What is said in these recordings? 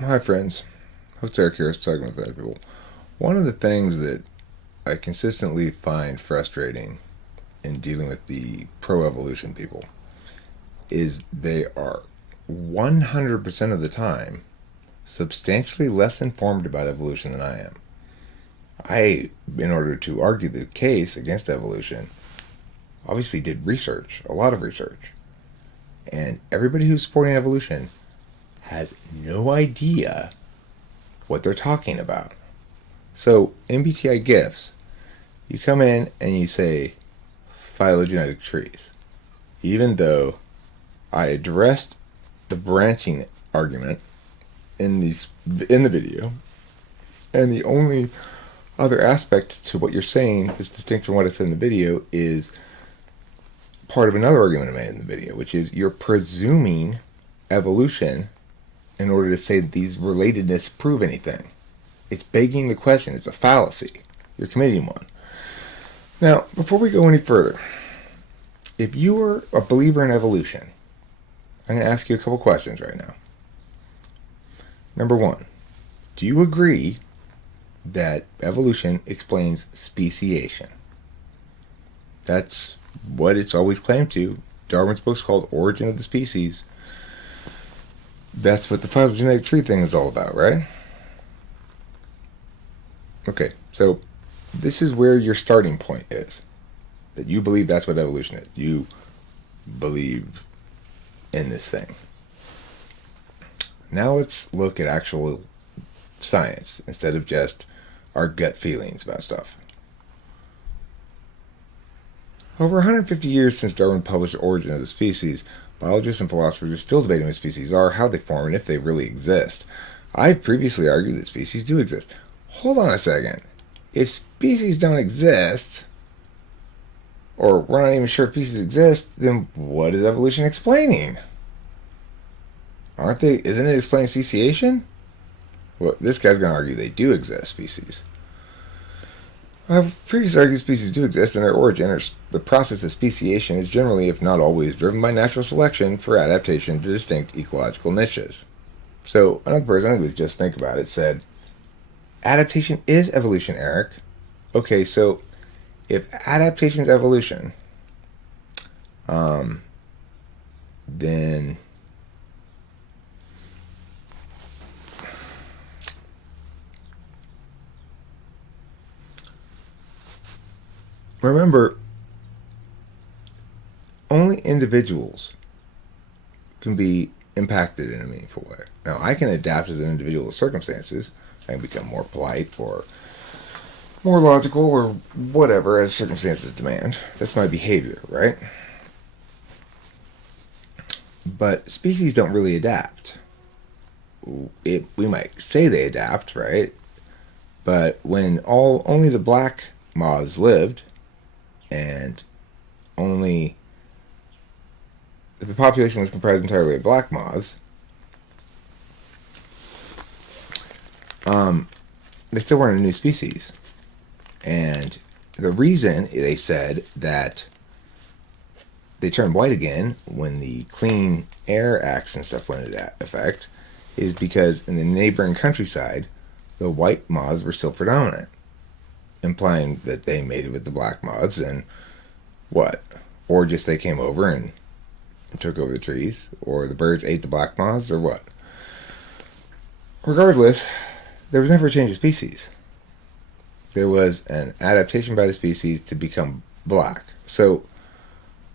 Hi, friends. Host Eric here, talking with other people. One of the things that I consistently find frustrating in dealing with the pro-evolution people is they are 100% of the time substantially less informed about evolution than I am. In order to argue the case against evolution, obviously did research, a lot of research. And everybody who's supporting evolution has no idea what they're talking about. So, MBTI gifts, you come in and you say phylogenetic trees. Even though I addressed the branching argument in the video, and the only other aspect to what you're saying is distinct from what I said in the video is part of another argument I made in the video, which is you're presuming evolution in order to say that these relatedness prove anything. It's begging the question. It's a fallacy. You're committing one. Now, before we go any further, if you are a believer in evolution, I'm going to ask you a couple questions right now. Number one, do you agree that evolution explains speciation? That's what it's always claimed to. Darwin's book's called Origin of the Species. That's what the phylogenetic tree thing is all about, right? Okay, so this is where your starting point is. That you believe that's what evolution is. You believe in this thing. Now let's look at actual science instead of just our gut feelings about stuff. Over 150 years since Darwin published The Origin of the Species, biologists and philosophers are still debating what species are, how they form, and if they really exist. I've previously argued that species do exist. Hold on a second. If species don't exist, or we're not even sure if species exist, then what is evolution explaining? Isn't it explaining speciation? Well, this guy's going to argue they do exist, species. I've previously argued species do exist, and their origin, or the process of speciation, is generally, if not always, driven by natural selection for adaptation to distinct ecological niches. So, another person, I think we just think about it, said, adaptation is evolution, Eric. Okay, so if adaptation is evolution, then remember, only individuals can be impacted in a meaningful way. Now, I can adapt as an individual to circumstances. I can become more polite or more logical or whatever as circumstances demand. That's my behavior, right? But species don't really adapt. We might say they adapt, right? But when only the black moths lived, and only if the population was comprised entirely of black moths, they still weren't a new species. And the reason they said that they turned white again when the Clean Air Acts and stuff went into effect is because in the neighboring countryside, the white moths were still predominant, implying that they mated with the black moths and what? Or just they came over and took over the trees, or the birds ate the black moths, or what? Regardless, there was never a change of species. There was an adaptation by the species to become black. So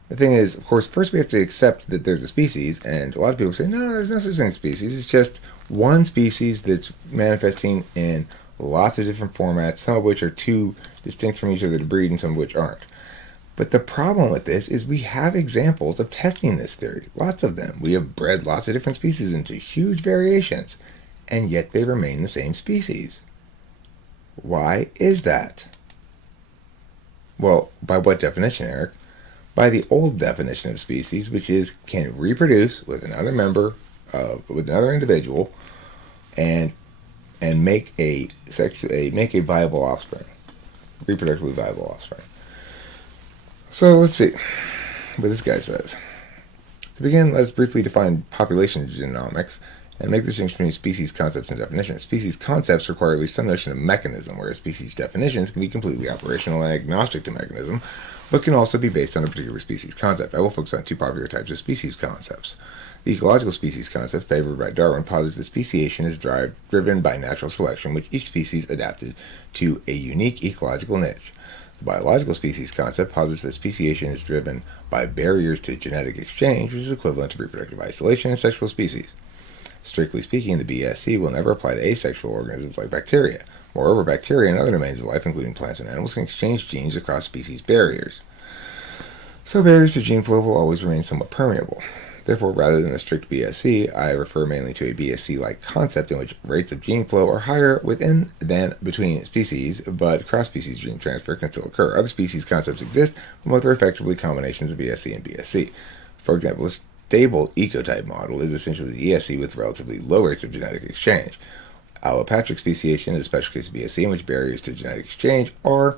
the thing is, of course, first we have to accept that there's a species, and a lot of people say, no, there's no such thing as species. It's just one species that's manifesting in lots of different formats, some of which are too distinct from each other to breed, and some of which aren't. But the problem with this is we have examples of testing this theory, lots of them. We have bred lots of different species into huge variations, and yet they remain the same species. Why is that? Well, by what definition, Eric? By the old definition of species, which is can reproduce with another member, with another individual, and make a viable offspring, reproductively viable offspring. So let's see what this guy says. To begin, let's briefly define population genomics and make the distinction between species concepts and definitions. Species concepts require at least some notion of mechanism, whereas species definitions can be completely operational and agnostic to mechanism, but can also be based on a particular species concept. I will focus on two popular types of species concepts. The ecological species concept, favored by Darwin, posits that speciation is driven by natural selection, which each species adapted to a unique ecological niche. The biological species concept posits that speciation is driven by barriers to genetic exchange, which is equivalent to reproductive isolation in sexual species. Strictly speaking, the BSC will never apply to asexual organisms like bacteria. Moreover, bacteria and other domains of life, including plants and animals, can exchange genes across species barriers. So barriers to gene flow will always remain somewhat permeable. Therefore, rather than a strict BSC, I refer mainly to a BSC-like concept in which rates of gene flow are higher within than between species, but cross-species gene transfer can still occur. Other species concepts exist, but both are effectively combinations of ESC and BSC. For example, a stable ecotype model is essentially the ESC with relatively low rates of genetic exchange. Allopatric speciation is a special case of BSC in which barriers to genetic exchange are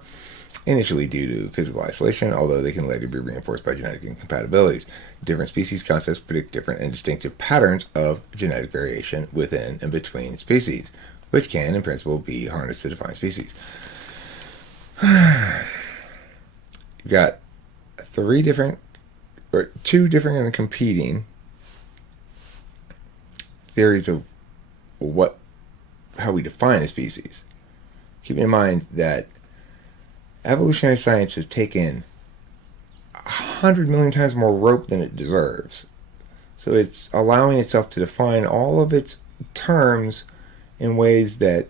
initially due to physical isolation, although they can later be reinforced by genetic incompatibilities. Different species concepts predict different and distinctive patterns of genetic variation within and between species, which can, in principle, be harnessed to define species. You've got two different and competing theories of how we define a species. Keeping in mind that evolutionary science has taken 100 million times more rope than it deserves. So it's allowing itself to define all of its terms in ways that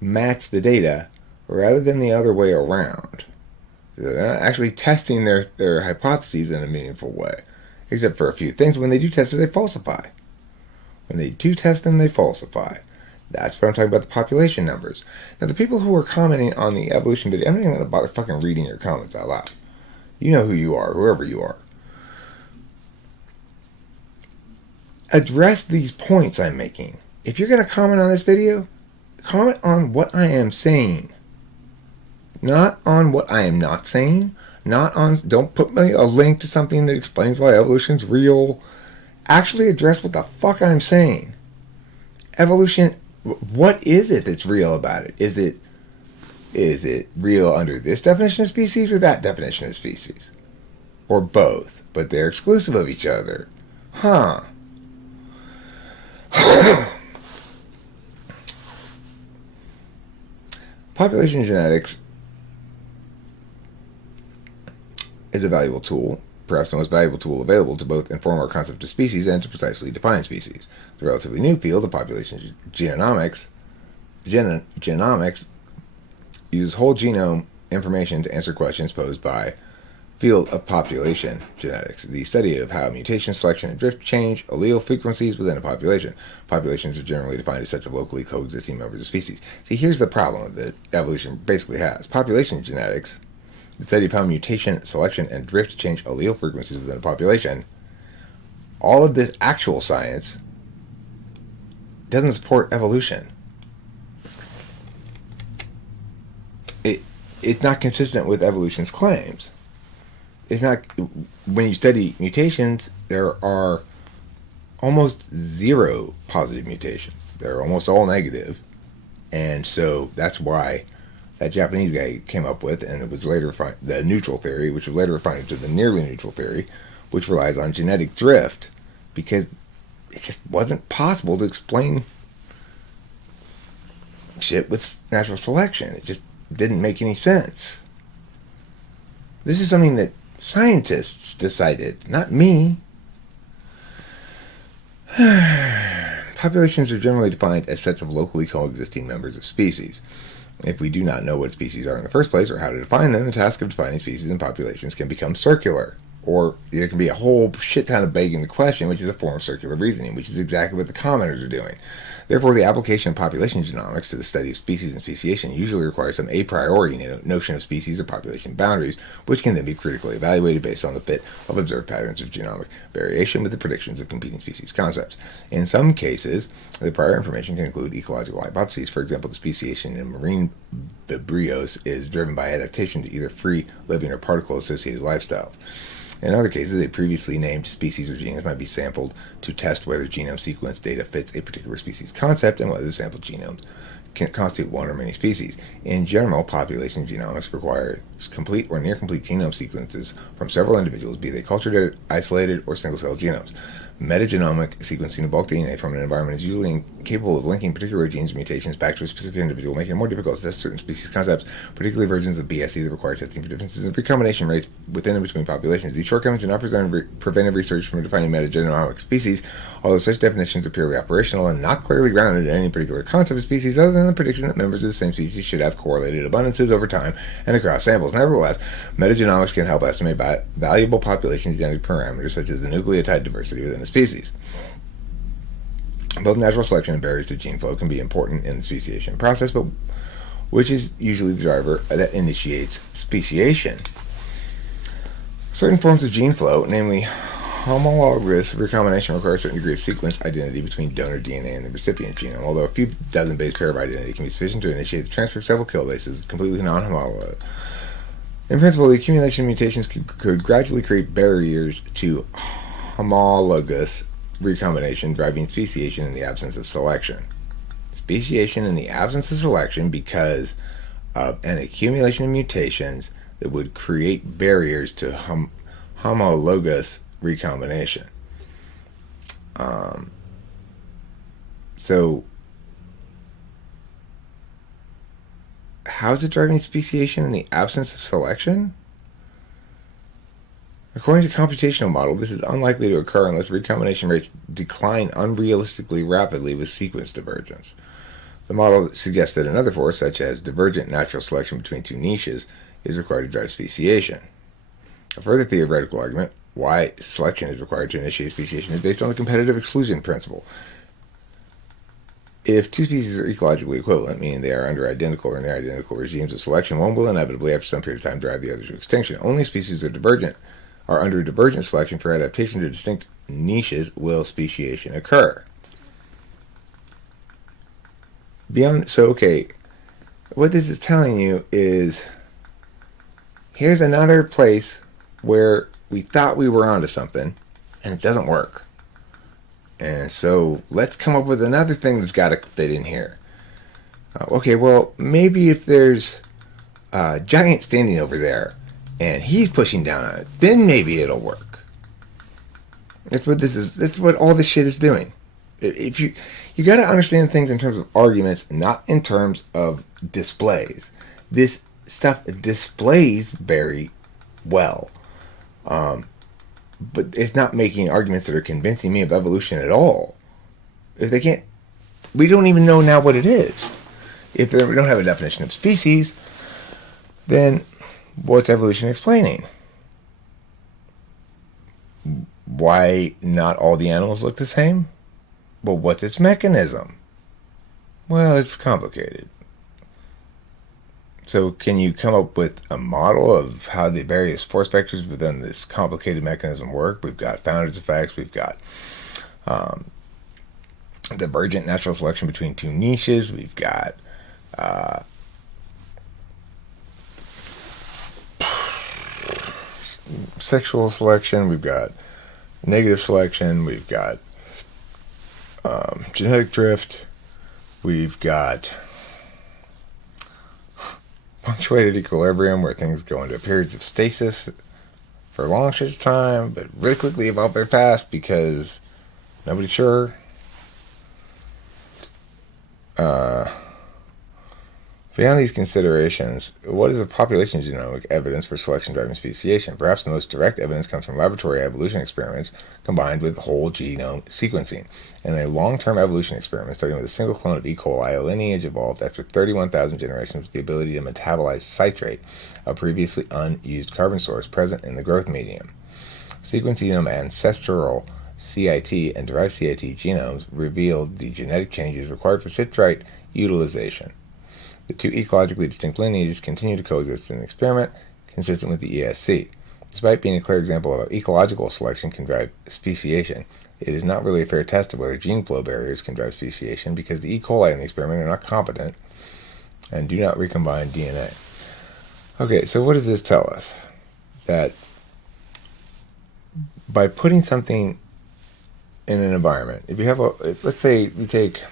match the data rather than the other way around. So they're not actually testing their hypotheses in a meaningful way, except for a few things. When they do test it, they falsify. When they do test them, they falsify. That's what I'm talking about, the population numbers. Now, the people who are commenting on the evolution video, I'm not even going to bother fucking reading your comments out loud. You know who you are, whoever you are. Address these points I'm making. If you're going to comment on this video, comment on what I am saying. Not on what I am not saying. Don't put me a link to something that explains why evolution's real. Actually address what the fuck I'm saying. Evolution, what is it that's real about it? Is it real under this definition of species or that definition of species? Or both, but they're exclusive of each other. Huh. Population genetics is a valuable tool, perhaps the most valuable tool available to both inform our concept of species and to precisely define species. The relatively new field of population genomics uses whole genome information to answer questions posed by field of population genetics, the study of how mutation, selection, and drift change allele frequencies within a population. Populations are generally defined as sets of locally coexisting members of species. See, here's the problem that evolution basically has. Population genetics, the study of how mutation, selection, and drift change allele frequencies within a population, all of this actual science doesn't support evolution. It's not consistent with evolution's claims. It's not. When you study mutations, there are almost zero positive mutations. They're almost all negative, and so that's why that Japanese guy came up with, and it was later refined, the neutral theory, which was later refined into the nearly neutral theory, which relies on genetic drift, because it just wasn't possible to explain shit with natural selection. It just didn't make any sense. This is something that scientists decided, not me. Populations are generally defined as sets of locally coexisting members of species. If we do not know what species are in the first place or how to define them, the task of defining species and populations can become circular. Or there can be a whole shit ton of begging the question, which is a form of circular reasoning, which is exactly what the commenters are doing. Therefore, the application of population genomics to the study of species and speciation usually requires some a priori notion of species or population boundaries, which can then be critically evaluated based on the fit of observed patterns of genomic variation with the predictions of competing species concepts. In some cases, the prior information can include ecological hypotheses. For example, the speciation in marine vibrios is driven by adaptation to either free, living, or particle-associated lifestyles. In other cases, a previously named species or genus might be sampled to test whether genome sequence data fits a particular species concept and whether the sampled genomes can constitute one or many species. In general, population genomics requires complete or near complete genome sequences from several individuals, be they cultured, isolated, or single-cell genomes. Metagenomic sequencing of bulk DNA from an environment is usually capable of linking particular genes or mutations back to a specific individual, making it more difficult to test certain species concepts, particularly versions of BSE that require testing for differences in recombination rates within and between populations. These shortcomings do not prevent research from defining metagenomic species, although such definitions are purely operational and not clearly grounded in any particular concept of species other than the prediction that members of the same species should have correlated abundances over time and across samples. Nevertheless, metagenomics can help estimate valuable population genetic parameters such as the nucleotide diversity within a species. Both natural selection and barriers to gene flow can be important in the speciation process, but which is usually the driver that initiates speciation. Certain forms of gene flow, namely homologous recombination, require a certain degree of sequence identity between donor DNA and the recipient genome, although a few dozen base pair of identity can be sufficient to initiate the transfer of several kilobases completely non-homologous. In principle, the accumulation of mutations could gradually create barriers to homologous recombination, driving speciation in the absence of selection. Speciation in the absence of selection because of an accumulation of mutations that would create barriers to homologous recombination. So, how is it driving speciation in the absence of selection? According to computational model, this is unlikely to occur unless recombination rates decline unrealistically rapidly with sequence divergence. The model suggests that another force, such as divergent natural selection between two niches, is required to drive speciation. A further theoretical argument why selection is required to initiate speciation is based on the competitive exclusion principle. If two species are ecologically equivalent, meaning they are under identical or near identical regimes of selection, one will inevitably, after some period of time, drive the other to extinction. Only species that are under divergent selection for adaptation to distinct niches will speciation occur. What this is telling you is here's another place where we thought we were onto something and it doesn't work. And so let's come up with another thing that's got to fit in here. Maybe if there's a giant standing over there and he's pushing down on it, then maybe it'll work. That's what all this shit is doing. If you got to understand things in terms of arguments, not in terms of displays. This stuff displays very well, but it's not making arguments that are convincing me of evolution at all. If they can't, we don't even know now what it is. If we don't have a definition of species, then what's evolution explaining? Why not all the animals look the same? Well, what's its mechanism? Well, it's complicated. So can you come up with a model of how the various force vectors within this complicated mechanism work? We've got founder's effects. We've got divergent natural selection between two niches. We've got sexual selection. We've got negative selection. We've got genetic drift. We've got punctuated equilibrium, where things go into periods of stasis for a long stretch of time, but really quickly evolve very fast because nobody's sure. Beyond these considerations, what is the population genomic evidence for selection driving speciation? Perhaps the most direct evidence comes from laboratory evolution experiments combined with whole genome sequencing. In a long-term evolution experiment starting with a single clone of E. coli, a lineage evolved after 31,000 generations with the ability to metabolize citrate, a previously unused carbon source present in the growth medium. Sequencing of ancestral CIT and derived CIT genomes revealed the genetic changes required for citrate utilization. The two ecologically distinct lineages continue to coexist in the experiment, consistent with the ESC. Despite being a clear example of how ecological selection can drive speciation, it is not really a fair test of whether gene flow barriers can drive speciation because the E. coli in the experiment are not competent and do not recombine DNA. Okay, so what does this tell us? That by putting something in an environment, if you have let's say you take,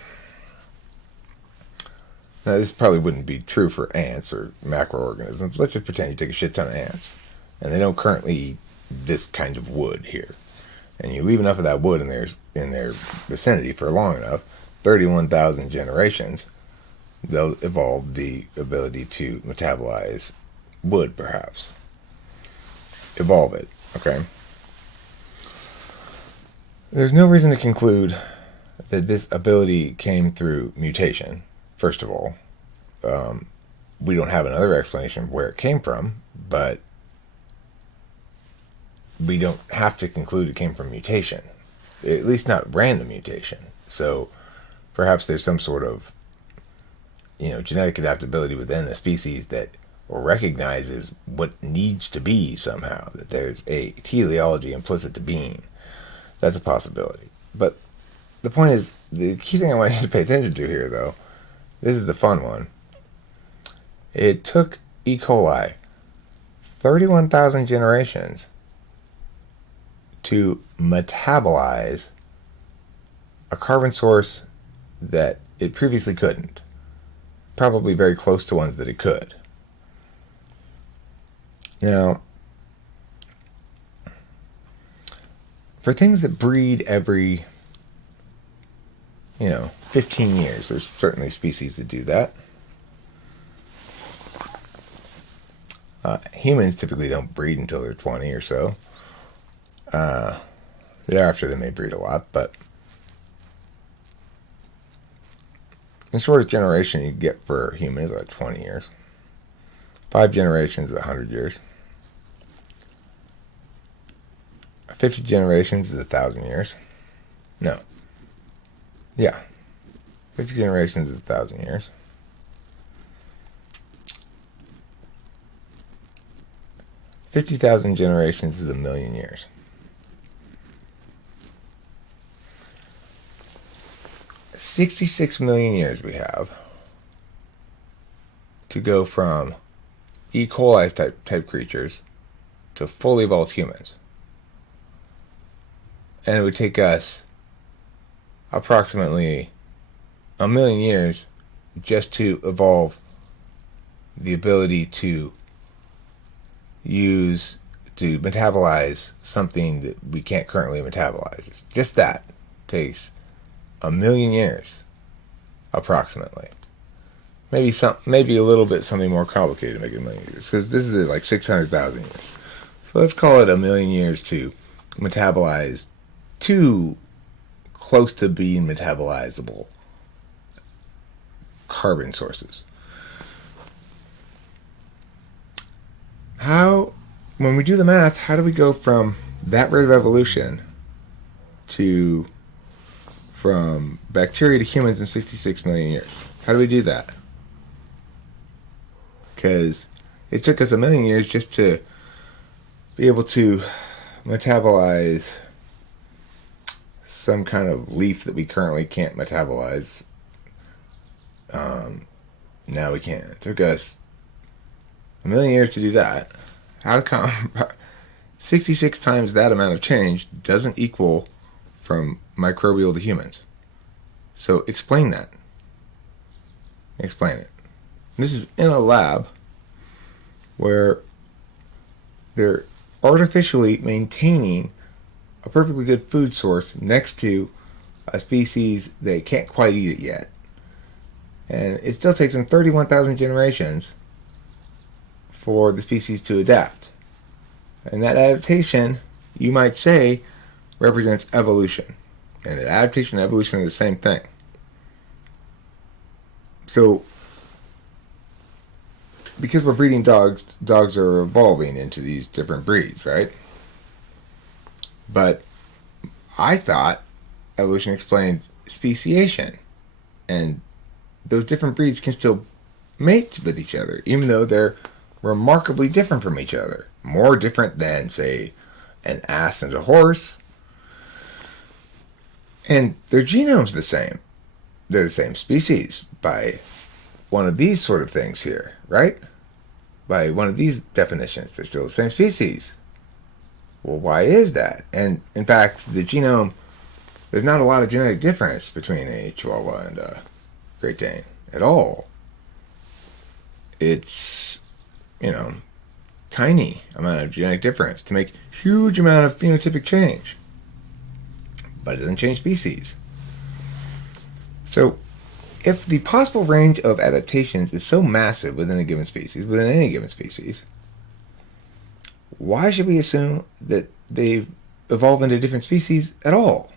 now this probably wouldn't be true for ants or macroorganisms. Let's just pretend you take a shit ton of ants, and they don't currently eat this kind of wood here, and you leave enough of that wood in their vicinity for long enough, 31,000 generations, they'll evolve the ability to metabolize wood, perhaps. Evolve it, okay? There's no reason to conclude that this ability came through mutation, first of all. We don't have another explanation of where it came from, but we don't have to conclude it came from mutation. At least not random mutation. So perhaps there's some sort of, genetic adaptability within a species that recognizes what needs to be somehow, that there's a teleology implicit to being. That's a possibility. But the point is, the key thing I want you to pay attention to here, though, this is the fun one. It took E. coli 31,000 generations to metabolize a carbon source that it previously couldn't. Probably very close to ones that it could. Now, for things that breed every, 15 years, there's certainly species that do that. Humans typically don't breed until they're 20 or so. Thereafter, they may breed a lot, but the shortest generation you get for humans is about 20 years. 5 generations is 100 years. 50 generations is 1,000 years. No. Yeah. 50 generations is 1,000 years. 50,000 generations is 1,000,000 years. $66 million years we have to go from E. coli type creatures to fully evolved humans. And it would take us approximately 1,000,000 years just to evolve the ability to metabolize something that we can't currently metabolize. Just that takes 1,000,000 years, approximately. Maybe a little bit something more complicated to make it 1,000,000 years, because this is like 600,000 years. So let's call it 1,000,000 years to metabolize two close to being metabolizable carbon sources. When we do the math, how do we go from that rate of evolution from bacteria to humans in 66 million years? How do we do that? Because it took us 1,000,000 years just to be able to metabolize some kind of leaf that we currently can't metabolize. Now we can. It took us 1,000,000 years to do that. How come 66 times that amount of change doesn't equal from microbial to humans? So explain that. Explain it. This is in a lab where they're artificially maintaining a perfectly good food source next to a species that can't quite eat it yet. And it still takes them 31,000 generations for the species to adapt. And that adaptation, you might say, represents evolution. And the adaptation and evolution are the same thing. So, because we're breeding dogs, dogs are evolving into these different breeds, right? But I thought evolution explained speciation. And those different breeds can still mate with each other, even though they're remarkably different from each other. More different than, say, an ass and a horse. And their genome's the same. They're the same species by one of these sort of things here, right? By one of these definitions, they're still the same species. Well, why is that? And in fact, the genome, there's not a lot of genetic difference between a Chihuahua and a Great Dane at all. It's, tiny amount of genetic difference to make huge amount of phenotypic change. But it doesn't change species. So, if the possible range of adaptations is so massive within a given species, within any given species, why should we assume that they've evolved into different species at all?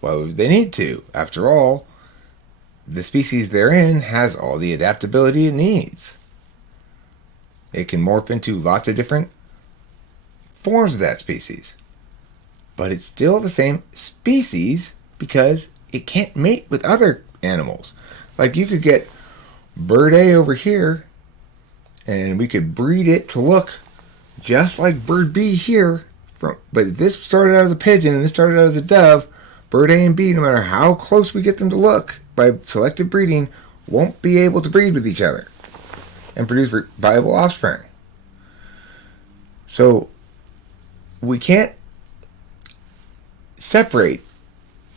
Why would they need to? After all, the species they're in has all the adaptability it needs. It can morph into lots of different forms of that species. But it's still the same species because it can't mate with other animals. Like you could get bird A over here and we could breed it to look just like bird B here. But if this started out as a pigeon and this started out as a dove, bird A and B, no matter how close we get them to look by selective breeding, won't be able to breed with each other and produce viable offspring. So we can't separate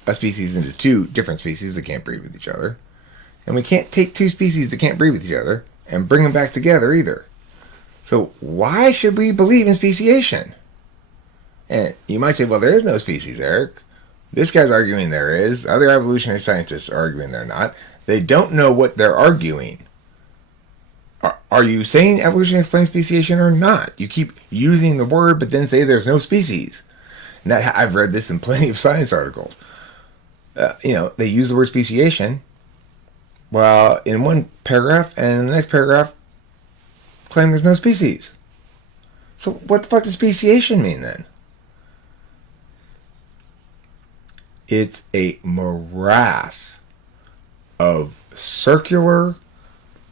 a species into two different species that can't breed with each other. And we can't take two species that can't breed with each other and bring them back together either. So why should we believe in speciation? And you might say, well, there is no species, Eric. This guy's arguing there is. Other evolutionary scientists are arguing they're not. They don't know what they're arguing. Are you saying evolution explains speciation or not? You keep using the word, but then say there's no species. And I've read this in plenty of science articles. They use the word speciation, well, in one paragraph, and in the next paragraph, claim there's no species. So what the fuck does speciation mean then? It's a morass of circular,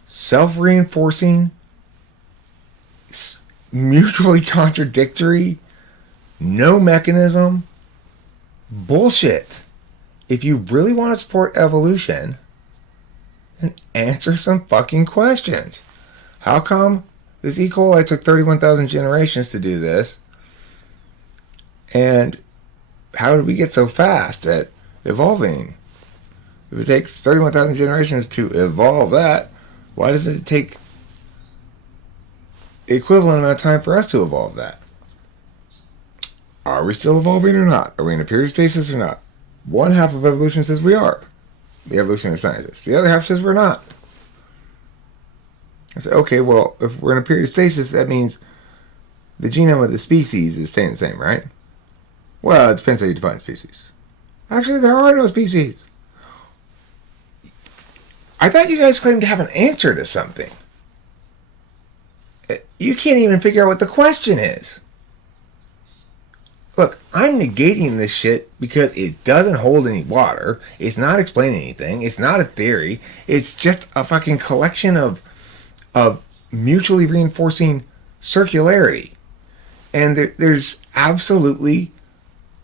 self-reinforcing, mutually contradictory, no mechanism bullshit. If you really want to support evolution, then answer some fucking questions. How come this E. coli took 31,000 generations to do this? And how did we get so fast at evolving? If it takes 31,000 generations to evolve that, why does it take the equivalent amount of time for us to evolve that? Are we still evolving or not? Are we in a period of stasis or not? One half of evolution says we are, the evolutionary scientists. The other half says we're not. I say, okay, well, if we're in a period of stasis, that means the genome of the species is staying the same, right? Well, it depends how you define species. Actually, there are no species. I thought you guys claimed to have an answer to something. You can't even figure out what the question is. Look, I'm negating this shit because it doesn't hold any water. It's not explaining anything. It's not a theory. It's just a fucking collection of mutually reinforcing circularity. And there's absolutely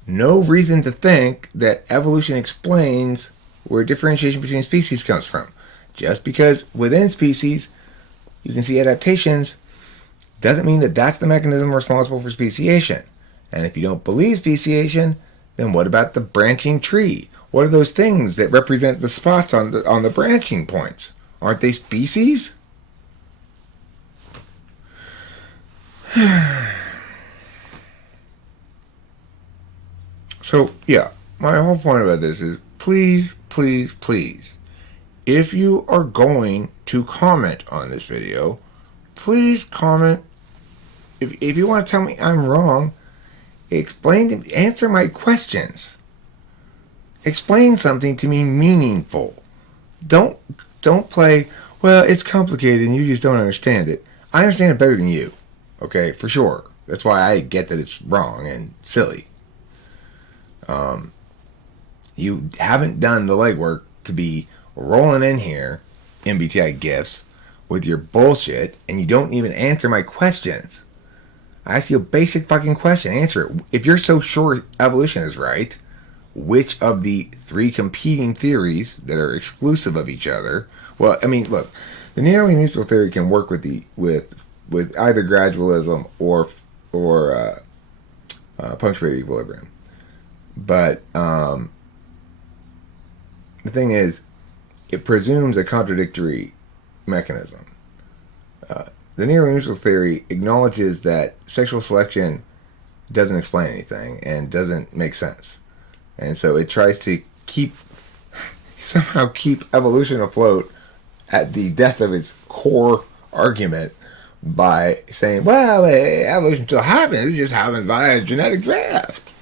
no reason to think that evolution explains where differentiation between species comes from. Just because within species you can see adaptations doesn't mean that that's the mechanism responsible for speciation. And if you don't believe speciation, then what about the branching tree? What are those things that represent the spots on the branching points? Aren't they species? So, yeah, my whole point about this is please, please, please, if you are going to comment on this video, please comment. If you want to tell me I'm wrong, answer my questions. Explain something to me meaningful. Don't play, well, it's complicated and you just don't understand it. I understand it better than you. Okay, for sure. That's why I get that it's wrong and silly. You haven't done the legwork to be rolling in here, MBTI gifts, with your bullshit, and you don't even answer my questions. I ask you a basic fucking question. Answer it. If you're so sure evolution is right, which of the three competing theories that are exclusive of each other? Well, I mean, look, the nearly mutual theory can work with either gradualism or punctuated equilibrium. But the thing is, it presumes a contradictory mechanism. The nearly neutral theory acknowledges that sexual selection doesn't explain anything and doesn't make sense. And so it tries to somehow keep evolution afloat at the death of its core argument by saying, well, evolution still happens, it just happens via genetic draft.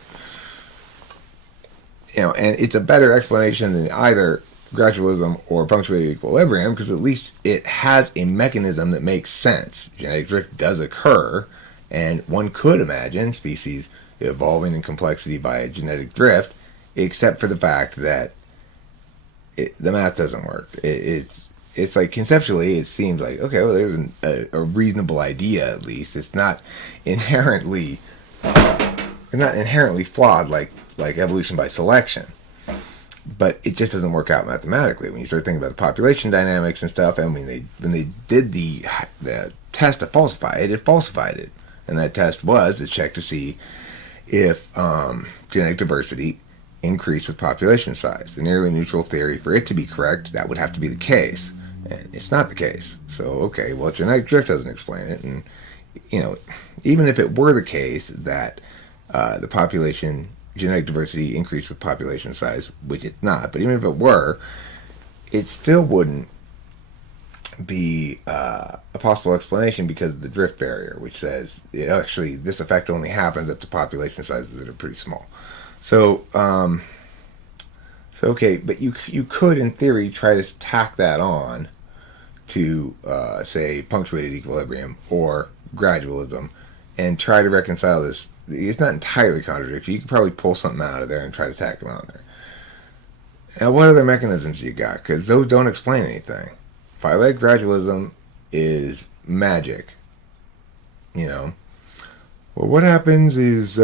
And it's a better explanation than either gradualism or punctuated equilibrium, because at least it has a mechanism that makes sense. Genetic drift does occur, and one could imagine species evolving in complexity via genetic drift, except for the fact that the math doesn't work. It's like conceptually it seems like, okay, well, there's a reasonable idea at least. It's not inherently flawed like evolution by selection. But it just doesn't work out mathematically when you start thinking about the population dynamics and stuff. And when they did the test to falsify it, it falsified it, and that test was to check to see if genetic diversity increased with population size. The nearly neutral theory, for it to be correct, that would have to be the case, and it's not the case. So okay, well, genetic drift doesn't explain it, and even if it were the case that the population genetic diversity increased with population size, which it's not, but even if it were, it still wouldn't be a possible explanation because of the drift barrier, which says actually this effect only happens up to population sizes that are pretty small. So okay, but you could in theory try to tack that on to say punctuated equilibrium or gradualism and try to reconcile this. It's not entirely contradictory. You could probably pull something out of there and try to tack them on there. Now, what other mechanisms you got? Because those don't explain anything. Phyletic gradualism is magic. Well, what happens is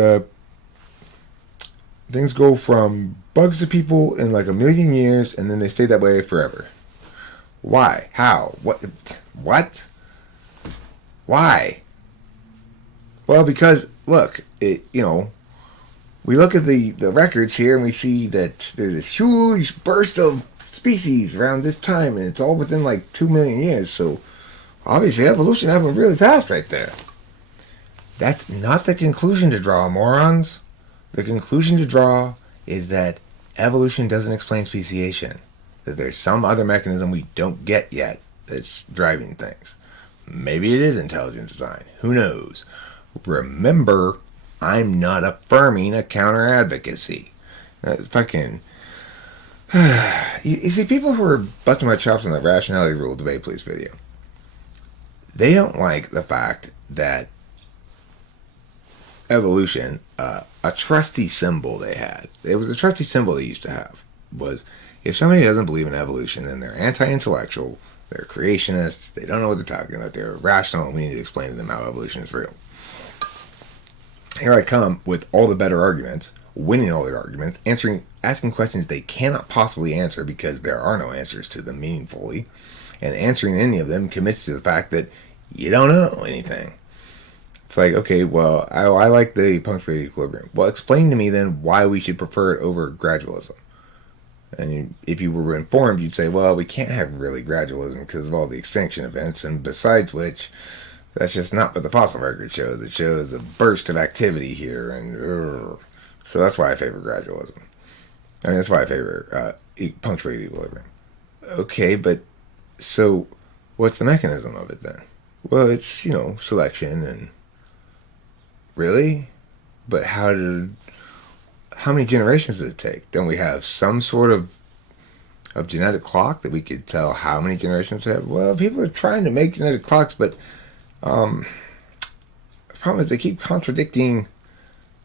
things go from bugs to people in like 1,000,000 years, and then they stay that way forever. Why? How? What? Why? Well, because look, we look at the records here and we see that there's this huge burst of species around this time, and it's all within like 2,000,000 years. So obviously evolution happened really fast right there. That's not the conclusion to draw, morons. The conclusion to draw is that evolution doesn't explain speciation. That there's some other mechanism we don't get yet that's driving things. Maybe it is intelligent design. Who knows? Remember, I'm not affirming a counter-advocacy. Fucking... you see, people who are busting my chops on the rationality rule debate police video, they don't like the fact that evolution, a trusty symbol they had, it was a trusty symbol they used to have, was if somebody doesn't believe in evolution, then they're anti-intellectual, they're creationists, they don't know what they're talking about, they're irrational, and we need to explain to them how evolution is real. Here I come with all the better arguments, winning all their arguments, asking questions they cannot possibly answer because there are no answers to them meaningfully, and answering any of them commits to the fact that you don't know anything. It's like, okay, well, I like the punctuated equilibrium. Well, explain to me then why we should prefer it over gradualism. And if you were informed, you'd say, well, we can't have really gradualism because of all the extinction events, and besides which, that's just not what the fossil record shows. It shows a burst of activity here, and so that's why I favor gradualism. I mean, that's why I favor punctuated equilibrium. Okay, but so what's the mechanism of it then? Well, it's, selection and... Really? But how many generations does it take? Don't we have some sort of genetic clock that we could tell how many generations they have? Well, people are trying to make genetic clocks, but the problem is they keep contradicting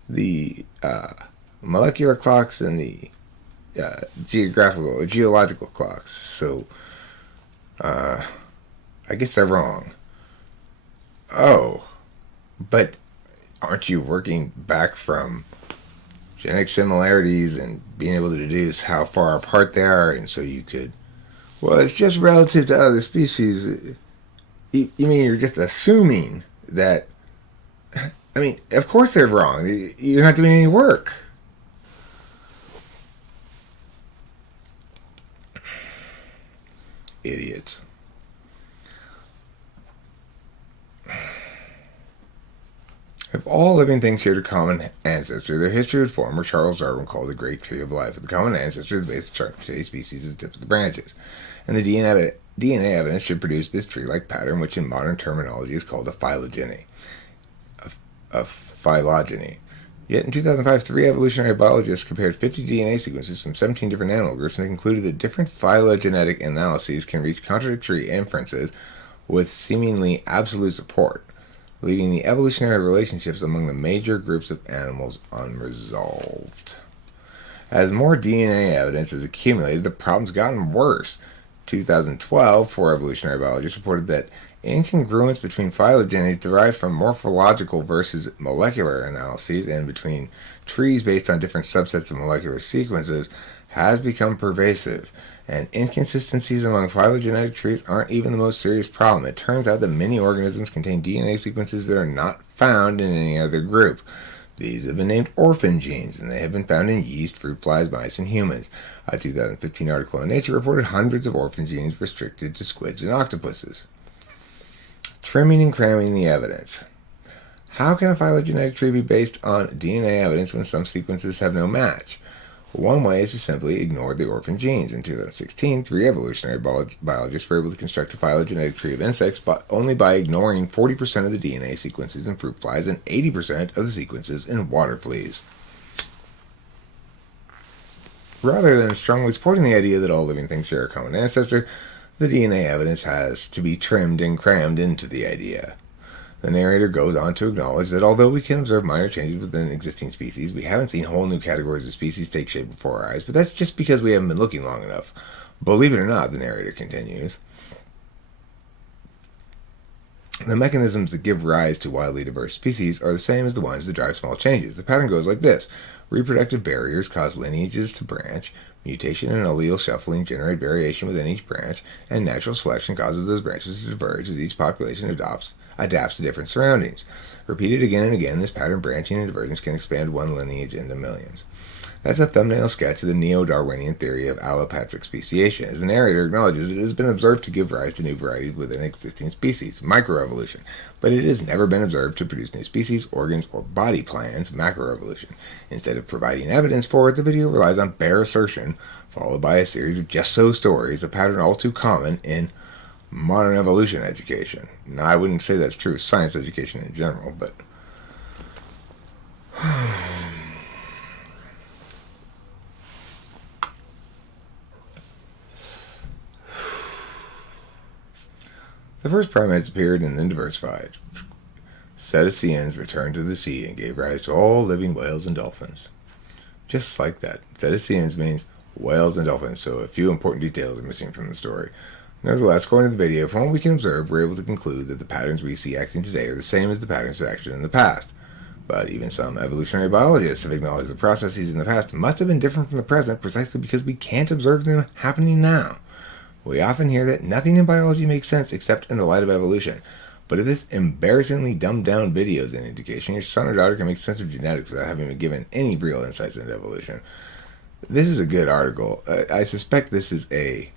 the molecular clocks and the geological clocks. So I guess they're wrong. Oh, but aren't you working back from genetic similarities and being able to deduce how far apart they are, and so you could, well, it's just relative to other species. You mean you're just assuming that I mean, of course they're wrong. You're not doing any work. Idiots. If all living things shared a common ancestor, their history would form what Charles Darwin called the Great Tree of Life. With the common ancestor, the base of chart of today's species is the tips of the branches. And the DNA evidence should produce this tree-like pattern, which in modern terminology is called a phylogeny. A phylogeny. Yet in 2005, 3 evolutionary biologists compared 50 DNA sequences from 17 different animal groups and concluded that different phylogenetic analyses can reach contradictory inferences with seemingly absolute support, leaving the evolutionary relationships among the major groups of animals unresolved. As more DNA evidence has accumulated, the problem's gotten worse. 2012, 4 evolutionary biologists reported that incongruence between phylogenies derived from morphological versus molecular analyses and between trees based on different subsets of molecular sequences has become pervasive. And inconsistencies among phylogenetic trees aren't even the most serious problem. It turns out that many organisms contain DNA sequences that are not found in any other group. These have been named orphan genes, and they have been found in yeast, fruit flies, mice, and humans. A 2015 article in Nature reported hundreds of orphan genes restricted to squids and octopuses. Trimming and cramming the evidence. How can a phylogenetic tree be based on DNA evidence when some sequences have no match? One way is to simply ignore the orphan genes. In 2016, 3 evolutionary biologists were able to construct a phylogenetic tree of insects only by ignoring 40% of the DNA sequences in fruit flies and 80% of the sequences in water fleas. Rather than strongly supporting the idea that all living things share a common ancestor, the DNA evidence has to be trimmed and crammed into the idea. The narrator goes on to acknowledge that although we can observe minor changes within existing species, we haven't seen whole new categories of species take shape before our eyes, but that's just because we haven't been looking long enough. Believe it or not, the narrator continues, the mechanisms that give rise to wildly diverse species are the same as the ones that drive small changes. The pattern goes like this. Reproductive barriers cause lineages to branch, mutation and allele shuffling generate variation within each branch, and natural selection causes those branches to diverge as each population adapts to different surroundings. Repeated again and again, this pattern branching and divergence can expand one lineage into millions. That's a thumbnail sketch of the neo-Darwinian theory of allopatric speciation, as the narrator acknowledges it has been observed to give rise to new varieties within existing species, microevolution, but it has never been observed to produce new species, organs, or body plans, macroevolution. Instead of providing evidence for it, the video relies on bare assertion, followed by a series of just-so stories, a pattern all too common in modern evolution education. Now, I wouldn't say that's true of science education in general, but the first primates appeared and then diversified. Cetaceans returned to the sea and gave rise to all living whales and dolphins. Just like that. Cetaceans means whales and dolphins, so a few important details are missing from the story. Nevertheless, according to the video, from what we can observe, we're able to conclude that the patterns we see acting today are the same as the patterns that acted in the past. But even some evolutionary biologists have acknowledged the processes in the past must have been different from the present precisely because we can't observe them happening now. We often hear that nothing in biology makes sense except in the light of evolution. But if this embarrassingly dumbed-down video is an indication, your son or daughter can make sense of genetics without having been given any real insights into evolution. This is a good article. I suspect this is a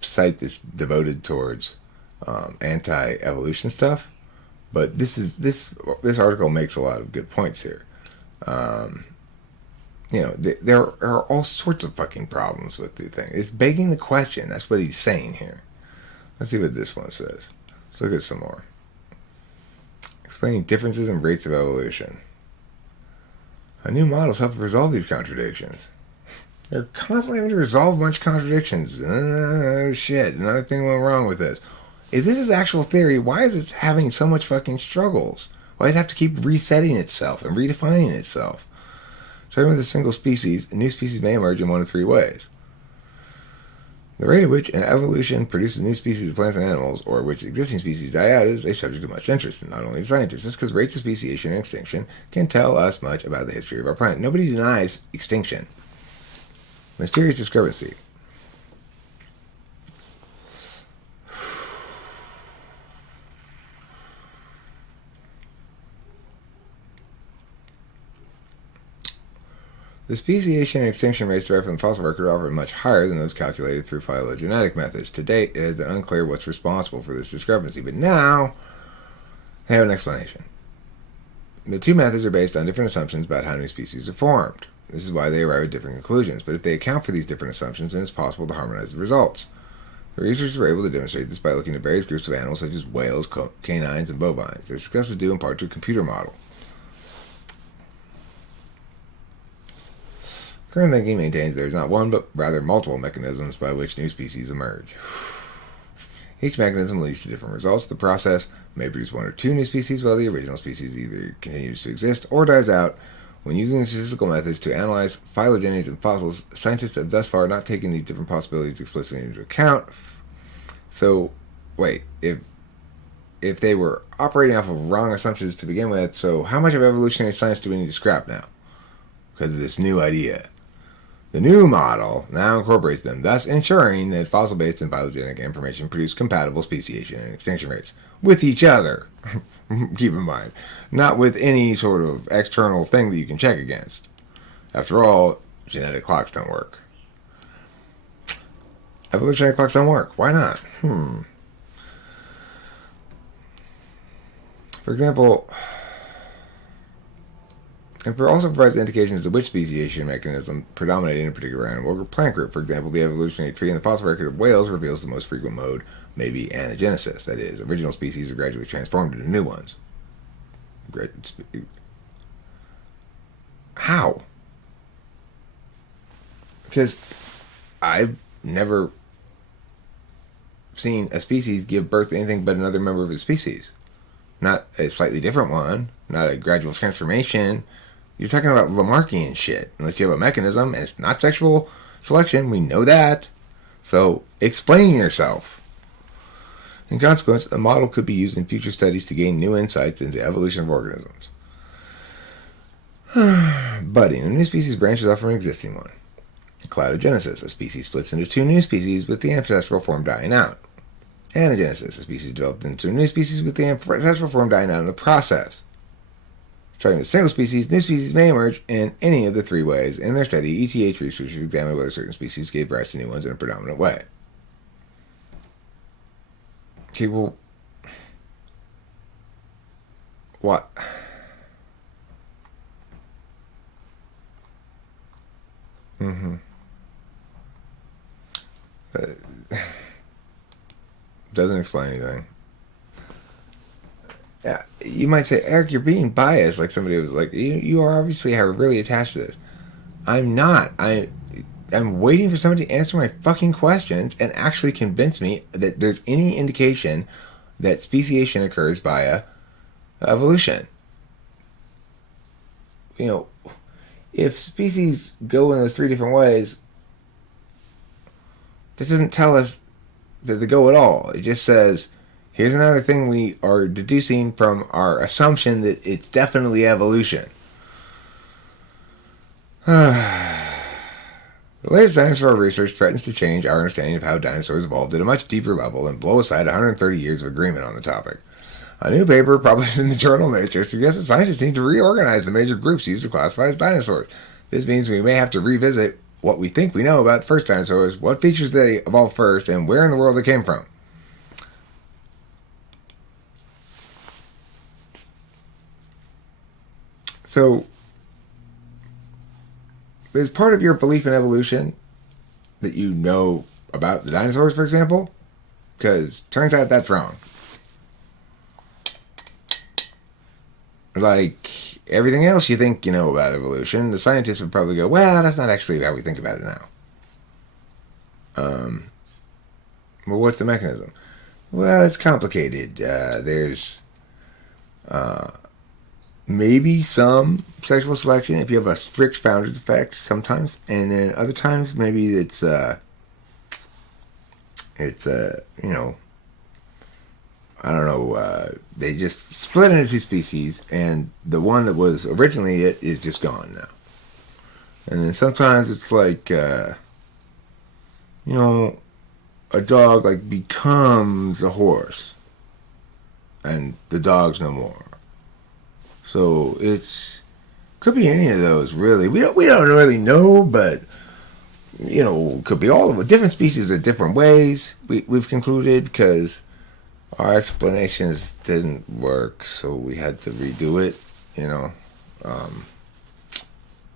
site that's devoted towards anti-evolution stuff, but this article makes a lot of good points here. There are all sorts of fucking problems with the thing. It's begging the question. That's what he's saying here. Let's see what this one says. Let's look at some more. Explaining differences in rates of evolution. New models help resolve these contradictions. They're constantly having to resolve a bunch of contradictions. Shit, another thing went wrong with this. If this is actual theory, why is it having so much fucking struggles? Why does it have to keep resetting itself and redefining itself? Starting with a single species, a new species may emerge in one of 3 ways. The rate at which an evolution produces new species of plants and animals, or which existing species die out, is a subject of much interest, and not only to scientists. That's because rates of speciation and extinction can tell us much about the history of our planet. Nobody denies extinction. Mysterious discrepancy. The speciation and extinction rates derived from the fossil record are often much higher than those calculated through phylogenetic methods. To date, it has been unclear what's responsible for this discrepancy, but now they have an explanation. The two methods are based on different assumptions about how new species are formed. This is why they arrive at different conclusions, but if they account for these different assumptions, then it's possible to harmonize the results. The researchers were able to demonstrate this by looking at various groups of animals such as whales, canines, and bovines. Their success was due in part to a computer model. Current thinking maintains there is not one, but rather multiple mechanisms by which new species emerge. Each mechanism leads to different results. The process may produce one or two new species, while the original species either continues to exist or dies out. When using statistical methods to analyze phylogenies and fossils, scientists have thus far not taken these different possibilities explicitly into account. So, wait, if they were operating off of wrong assumptions to begin with, so how much of evolutionary science do we need to scrap now? Because of this new idea. The new model now incorporates them, thus ensuring that fossil-based and phylogenetic information produce compatible speciation and extinction rates with each other. Keep in mind, not with any sort of external thing that you can check against. After all, genetic clocks don't work. Evolutionary clocks don't work. Why not? For example, it also provides indications of which speciation mechanism predominating in a particular animal or plant group. For example, the evolutionary tree in the fossil record of whales reveals the most frequent mode may be anagenesis. That is, original species are gradually transformed into new ones. How? Because I've never seen a species give birth to anything but another member of its species. Not a slightly different one, not a gradual transformation. You're talking about Lamarckian shit, unless you have a mechanism, and it's not sexual selection. We know that. So, explain yourself. In consequence, the model could be used in future studies to gain new insights into evolution of organisms. Budding. A new species branches off from an existing one. Cladogenesis. A species splits into two new species with the ancestral form dying out. Anagenesis. A species developed into a new species with the ancestral form dying out in the process. Starting with a single species, new species may emerge in any of the three ways. In their study, ETH researchers examined whether certain species gave rise to new ones in a predominant way. Okay, well, what? Doesn't explain anything. Yeah, you might say, Eric, you're being biased. Like somebody was like, you are obviously really attached to this. I'm not. I'm waiting for somebody to answer my fucking questions and actually convince me that there's any indication that speciation occurs via evolution. You know, if species go in those three different ways, that doesn't tell us that they go at all. It just says, here's another thing we are deducing from our assumption that it's definitely evolution. The latest dinosaur research threatens to change our understanding of how dinosaurs evolved at a much deeper level and blow aside 130 years of agreement on the topic. A new paper published in the journal Nature suggests that scientists need to reorganize the major groups used to classify as dinosaurs. This means we may have to revisit what we think we know about the first dinosaurs, what features they evolved first, and where in the world they came from. So, is part of your belief in evolution that you know about the dinosaurs, for example? Because turns out that's wrong. Like everything else you think you know about evolution, the scientists would probably go, well, that's not actually how we think about it now. Well, what's the mechanism? Well, it's complicated. There's maybe some sexual selection if you have a strict founder's effect sometimes, and then other times maybe it's you know, I don't know, they just split into two species, and the one that was originally it is just gone now. And then sometimes it's like, you know, a dog like becomes a horse, and the dog's no more. So it's Could be any of those, really. We don't really know, but could be all of it. Different species in different ways. We've concluded because our explanations didn't work, so we had to redo it.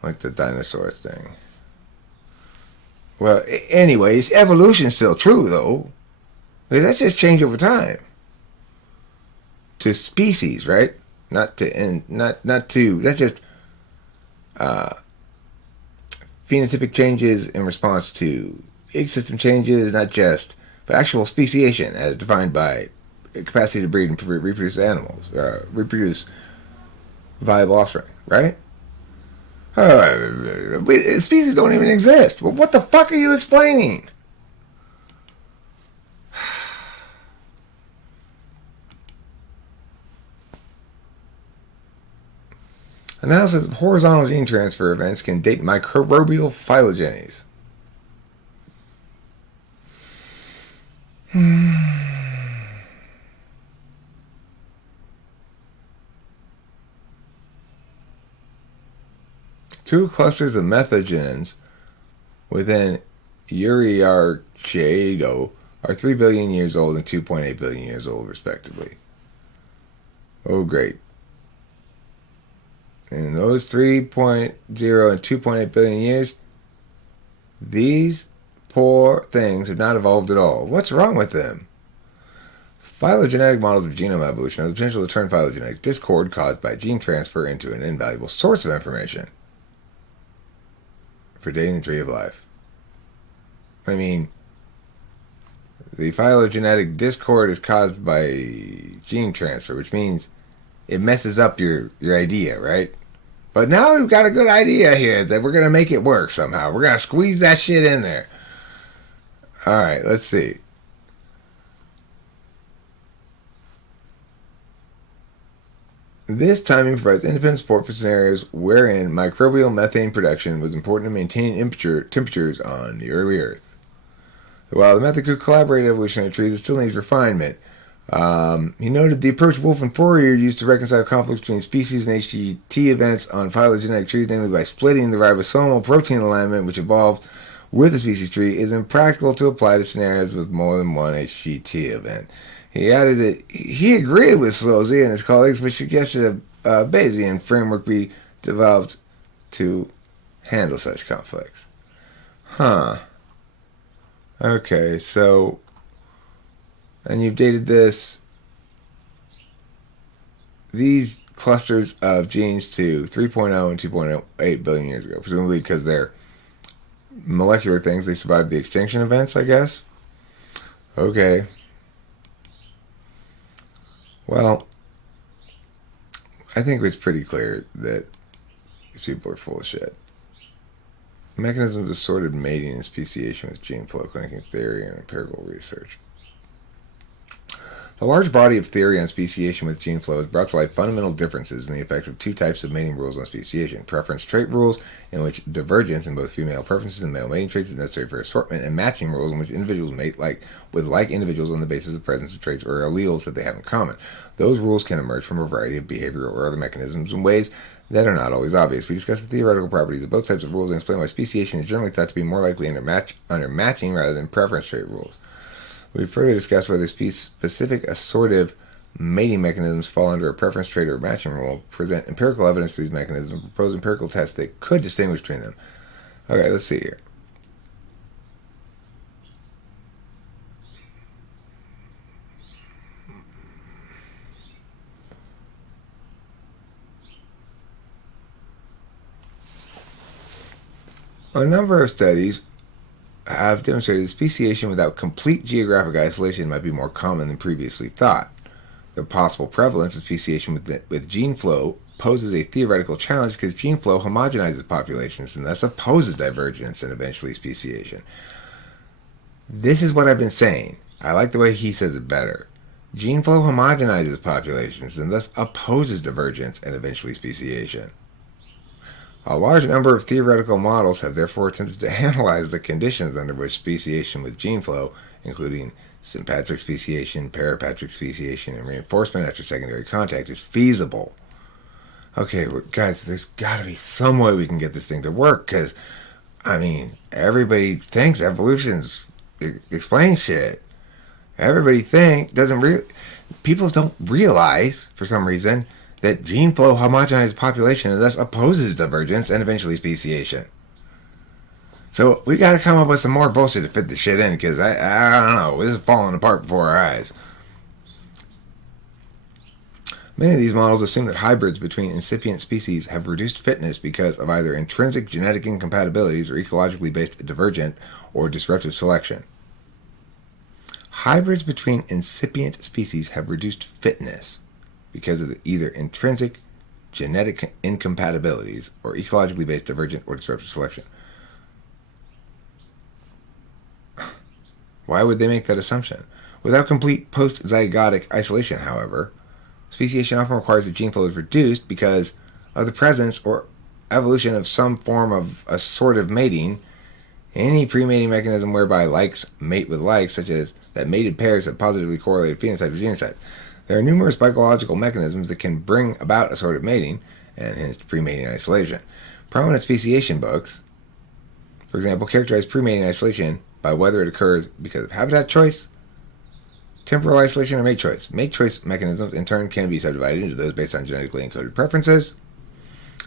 Like the dinosaur thing. Well, anyways, evolution's still true though. That's just change over time. To species, right? Not to that's just phenotypic changes in response to ecosystem changes, not just, but actual speciation as defined by capacity to breed and reproduce animals, reproduce viable offspring, right? Species don't even exist. Well, what the fuck are you explaining? Analysis of horizontal gene transfer events can date microbial phylogenies. Two clusters of methogens within Uriarchaeodo are 3 billion years old and 2.8 billion years old, respectively. Oh, great. In those 3.0 and 2.8 billion years, these poor things have not evolved at all. What's wrong with them? Phylogenetic models of genome evolution have the potential to turn phylogenetic discord caused by gene transfer into an invaluable source of information for dating the tree of life. I mean, the phylogenetic discord is caused by gene transfer, which means it messes up your idea, right? But now we've got a good idea here that we're going to make it work somehow. We're going to squeeze that shit in there. All right, let's see. This timing provides independent support for scenarios wherein microbial methane production was important in maintaining temperatures on the early Earth. While the method could collaborate in evolutionary trees, it still needs refinement. He noted the approach Wolf and Fourier used to reconcile conflicts between species and HGT events on phylogenetic trees, namely by splitting the ribosomal protein alignment which evolved with the species tree, is impractical to apply to scenarios with more than one HGT event. He added that he agreed with Slosey and his colleagues, but suggested a Bayesian framework be developed to handle such conflicts. Huh. Okay, so... And you've dated these clusters of genes to 3.0 and 2.8 billion years ago, presumably because they're molecular things. They survived the extinction events, I guess. Okay. Well, I think it's pretty clear that these people are full of shit. Mechanisms of assorted mating and speciation with gene flow, connecting theory and empirical research. The large body of theory on speciation with gene flow has brought to light fundamental differences in the effects of two types of mating rules on speciation: preference trait rules, in which divergence in both female preferences and male mating traits is necessary for assortment, and matching rules, in which individuals mate with like individuals on the basis of presence of traits or alleles that they have in common. Those rules can emerge from a variety of behavioral or other mechanisms in ways that are not always obvious. We discuss the theoretical properties of both types of rules and explain why speciation is generally thought to be more likely under matching rather than preference trait rules. We further discuss whether specific assortive mating mechanisms fall under a preference trait or matching rule, present empirical evidence for these mechanisms, and propose empirical tests that could distinguish between them. Okay, let's see here. A number of studies have demonstrated that speciation without complete geographic isolation might be more common than previously thought. The possible prevalence of speciation with gene flow poses a theoretical challenge because gene flow homogenizes populations and thus opposes divergence and eventually speciation. This is what I've been saying. I like the way he says it better. Gene flow homogenizes populations and thus opposes divergence and eventually speciation. A large number of theoretical models have therefore attempted to analyze the conditions under which speciation with gene flow, including sympatric speciation, parapatric speciation, and reinforcement after secondary contact, is feasible. Okay, well, guys, there's got to be some way we can get this thing to work, because, I mean, everybody thinks evolution's explains shit. Everybody people don't realize, for some reason, that gene flow homogenizes population and thus opposes divergence and eventually speciation. So we got to come up with some more bullshit to fit this shit in, because I don't know, this is falling apart before our eyes. Many of these models assume that hybrids between incipient species have reduced fitness because of either intrinsic genetic incompatibilities or ecologically based divergent or disruptive selection. Hybrids between incipient species have reduced fitness because of either intrinsic genetic incompatibilities or ecologically based divergent or disruptive selection. Why would they make that assumption? Without complete post-zygotic isolation, however, speciation often requires that gene flow is reduced because of the presence or evolution of some form of assortative mating, any pre-mating mechanism whereby likes mate with likes, such as that mated pairs have positively correlated phenotype or genotype. There are numerous biological mechanisms that can bring about assortative mating, and hence pre-mating isolation. Prominent speciation books, for example, characterize pre-mating isolation by whether it occurs because of habitat choice, temporal isolation, or mate choice. Mate choice mechanisms, in turn, can be subdivided into those based on genetically encoded preferences,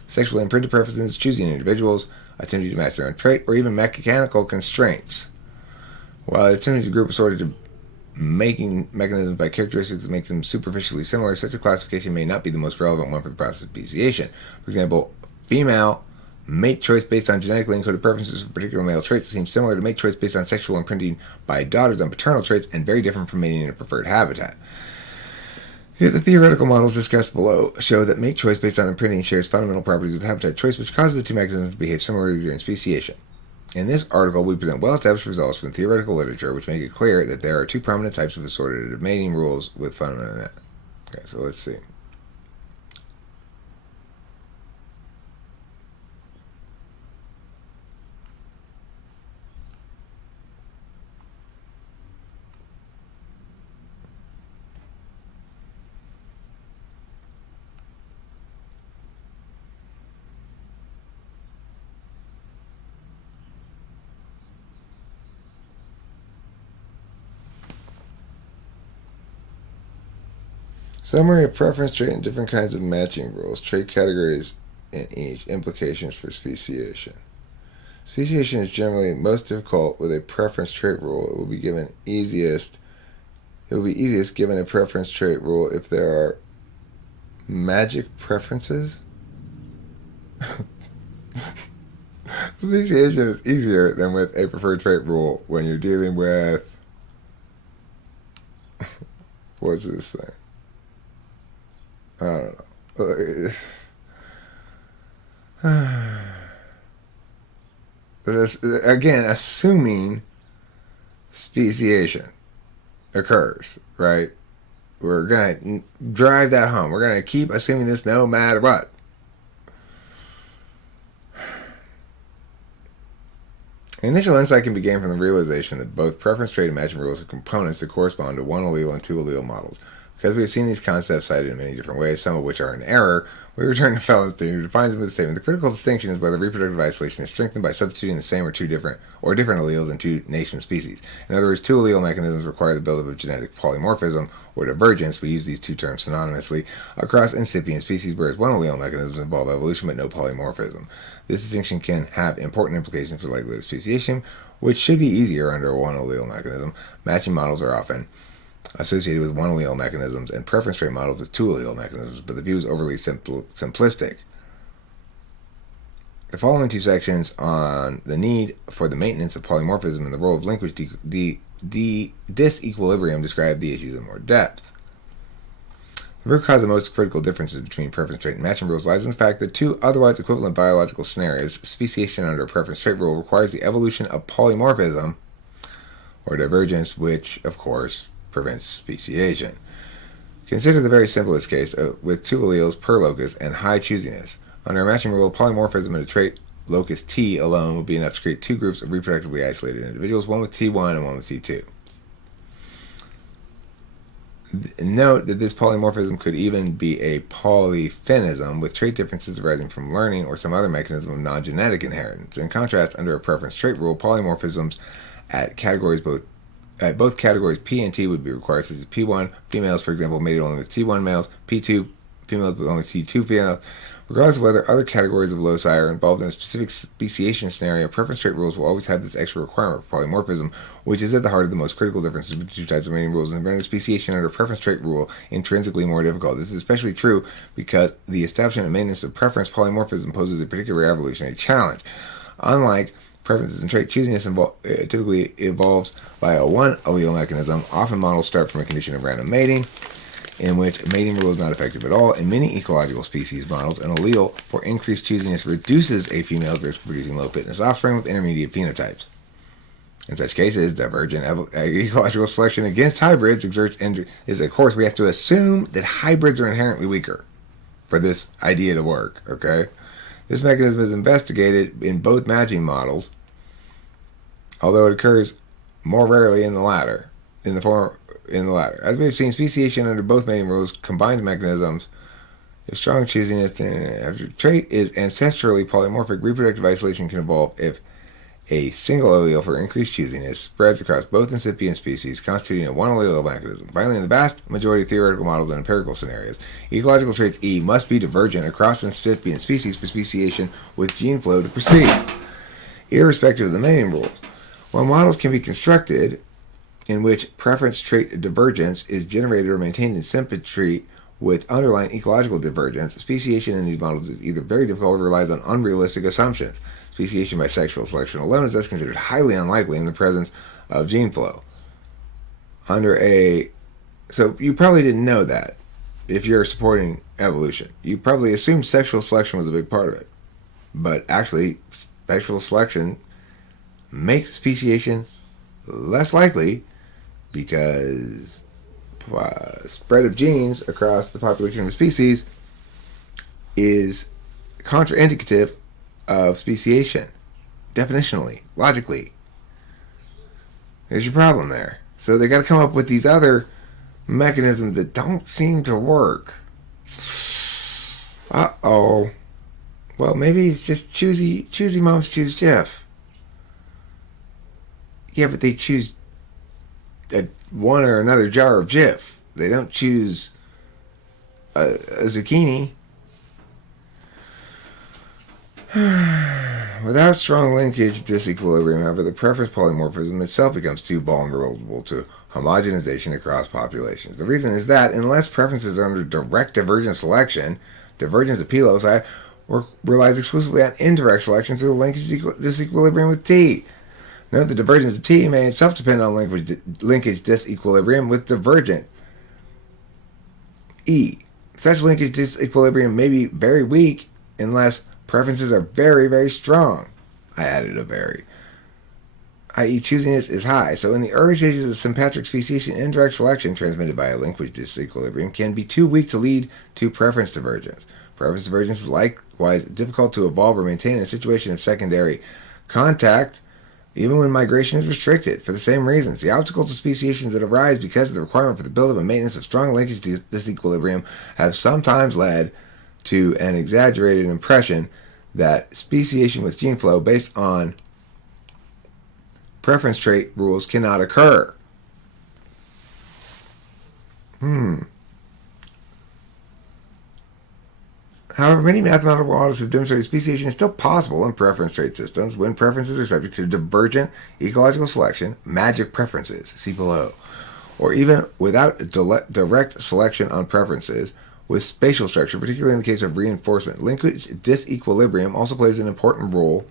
sexually imprinted preferences, choosing individuals, attempting to match their own trait, or even mechanical constraints. While attempting to group assorted mating mechanisms by characteristics that make them superficially similar, such a classification may not be the most relevant one for the process of speciation. For example, female mate choice based on genetically encoded preferences for particular male traits seems similar to mate choice based on sexual imprinting by daughters on paternal traits and very different from mating in a preferred habitat. Yet the theoretical models discussed below show that mate choice based on imprinting shares fundamental properties with habitat choice, which causes the two mechanisms to behave similarly during speciation. In this article, we present well-established results from theoretical literature which make it clear that there are two prominent types of assortative mating rules with fundamental. Okay, so let's see. Summary of preference trait and different kinds of matching rules, trait categories in each, implications for speciation. Speciation is generally most difficult with a preference trait rule. It will be easiest given a preference trait rule if there are magic preferences. Speciation is easier than with a preferred trait rule when you're dealing with what's this thing? I don't know. Again, assuming speciation occurs, right? We're going to drive that home. We're going to keep assuming this no matter what. Initial insight can be gained from the realization that both preference trait and matching rules are components that correspond to one allele and two allele models. Because we have seen these concepts cited in many different ways, some of which are in error, we return to Felsenstein, who defines them with the statement: the critical distinction is whether reproductive isolation is strengthened by substituting the same or different alleles in two nascent species. In other words, two allele mechanisms require the buildup of genetic polymorphism or divergence. We use these two terms synonymously across incipient species, whereas one allele mechanisms involve evolution but no polymorphism. This distinction can have important implications for likelihood of speciation, which should be easier under a one allele mechanism. Matching models are often associated with one allele mechanisms and preference trait models with two allele mechanisms, but the view is overly simplistic. The following two sections on the need for the maintenance of polymorphism and the role of linkage disequilibrium describe the issues in more depth. The root cause of most critical differences between preference trait and matching rules lies in the fact that two otherwise equivalent biological scenarios, speciation under a preference trait rule, requires the evolution of polymorphism or divergence, which, of course, prevents speciation. Consider the very simplest case with two alleles per locus and high choosiness. Under a matching rule, polymorphism in a trait locus T alone would be enough to create two groups of reproductively isolated individuals, one with T1 and one with T2. Note that this polymorphism could even be a polyphenism, with trait differences arising from learning or some other mechanism of non-genetic inheritance. In contrast, under a preference trait rule, polymorphisms at both categories P and T would be required, such as P1 females, for example, mated only with T1 males, P2 females with only T2 females. Regardless of whether other categories of loci are involved in a specific speciation scenario, preference trait rules will always have this extra requirement for polymorphism, which is at the heart of the most critical differences between two types of mating rules, and renders speciation under a preference trait rule intrinsically more difficult. This is especially true because the establishment and maintenance of preference polymorphism poses a particular evolutionary challenge. Unlike preferences and trait, choosiness typically evolves by a one allele mechanism. Often models start from a condition of random mating, in which a mating rule is not effective at all. In many ecological species models, an allele for increased choosiness reduces a female's risk of producing low-fitness offspring with intermediate phenotypes. In such cases, divergent ecological selection against hybrids of course, we have to assume that hybrids are inherently weaker for this idea to work, okay? This mechanism is investigated in both matching models, although it occurs more rarely in the latter. As we have seen, speciation under both mating rules combines mechanisms. If strong choosiness after trait is ancestrally polymorphic, reproductive isolation can evolve if a single allele for increased choosiness spreads across both incipient species, constituting a one allele mechanism. Finally, in the vast majority of theoretical models and empirical scenarios, ecological traits E must be divergent across incipient species for speciation with gene flow to proceed, irrespective of the mating rules. While models can be constructed in which preference trait divergence is generated or maintained in symmetry with underlying ecological divergence, speciation in these models is either very difficult or relies on unrealistic assumptions. Speciation by sexual selection alone is thus considered highly unlikely in the presence of gene flow. So you probably didn't know that if you're supporting evolution. You probably assumed sexual selection was a big part of it. But actually, sexual selection makes speciation less likely, because spread of genes across the population of a species is contraindicative of speciation, definitionally, logically. There's your problem there. So they got to come up with these other mechanisms that don't seem to work. Uh-oh. Well, maybe it's just choosy moms choose Jeff. Yeah, but they choose one or another jar of Jif. They don't choose a zucchini. Without strong linkage disequilibrium, however, the preference polymorphism itself becomes too vulnerable to homogenization across populations. The reason is that unless preferences are under direct divergent selection, divergence of P loci relies exclusively on indirect selection through the linkage disequilibrium with T. Note the divergence of T may itself depend on linkage disequilibrium with divergent E. Such linkage disequilibrium may be very weak unless preferences are very, very strong. I added a very. I.e. choosiness is high. So in the early stages of sympatric speciation, indirect selection transmitted by a linkage disequilibrium can be too weak to lead to preference divergence. Preference divergence is likewise difficult to evolve or maintain in a situation of secondary contact, even when migration is restricted, for the same reasons. The obstacles to speciations that arise because of the requirement for the buildup and maintenance of strong linkage disequilibrium have sometimes led to an exaggerated impression that speciation with gene flow based on preference trait rules cannot occur. However, many mathematical models have demonstrated speciation is still possible in preference trait systems when preferences are subject to divergent ecological selection, magic preferences, see below, or even without direct selection on preferences with spatial structure, particularly in the case of reinforcement. Linkage disequilibrium also plays an important role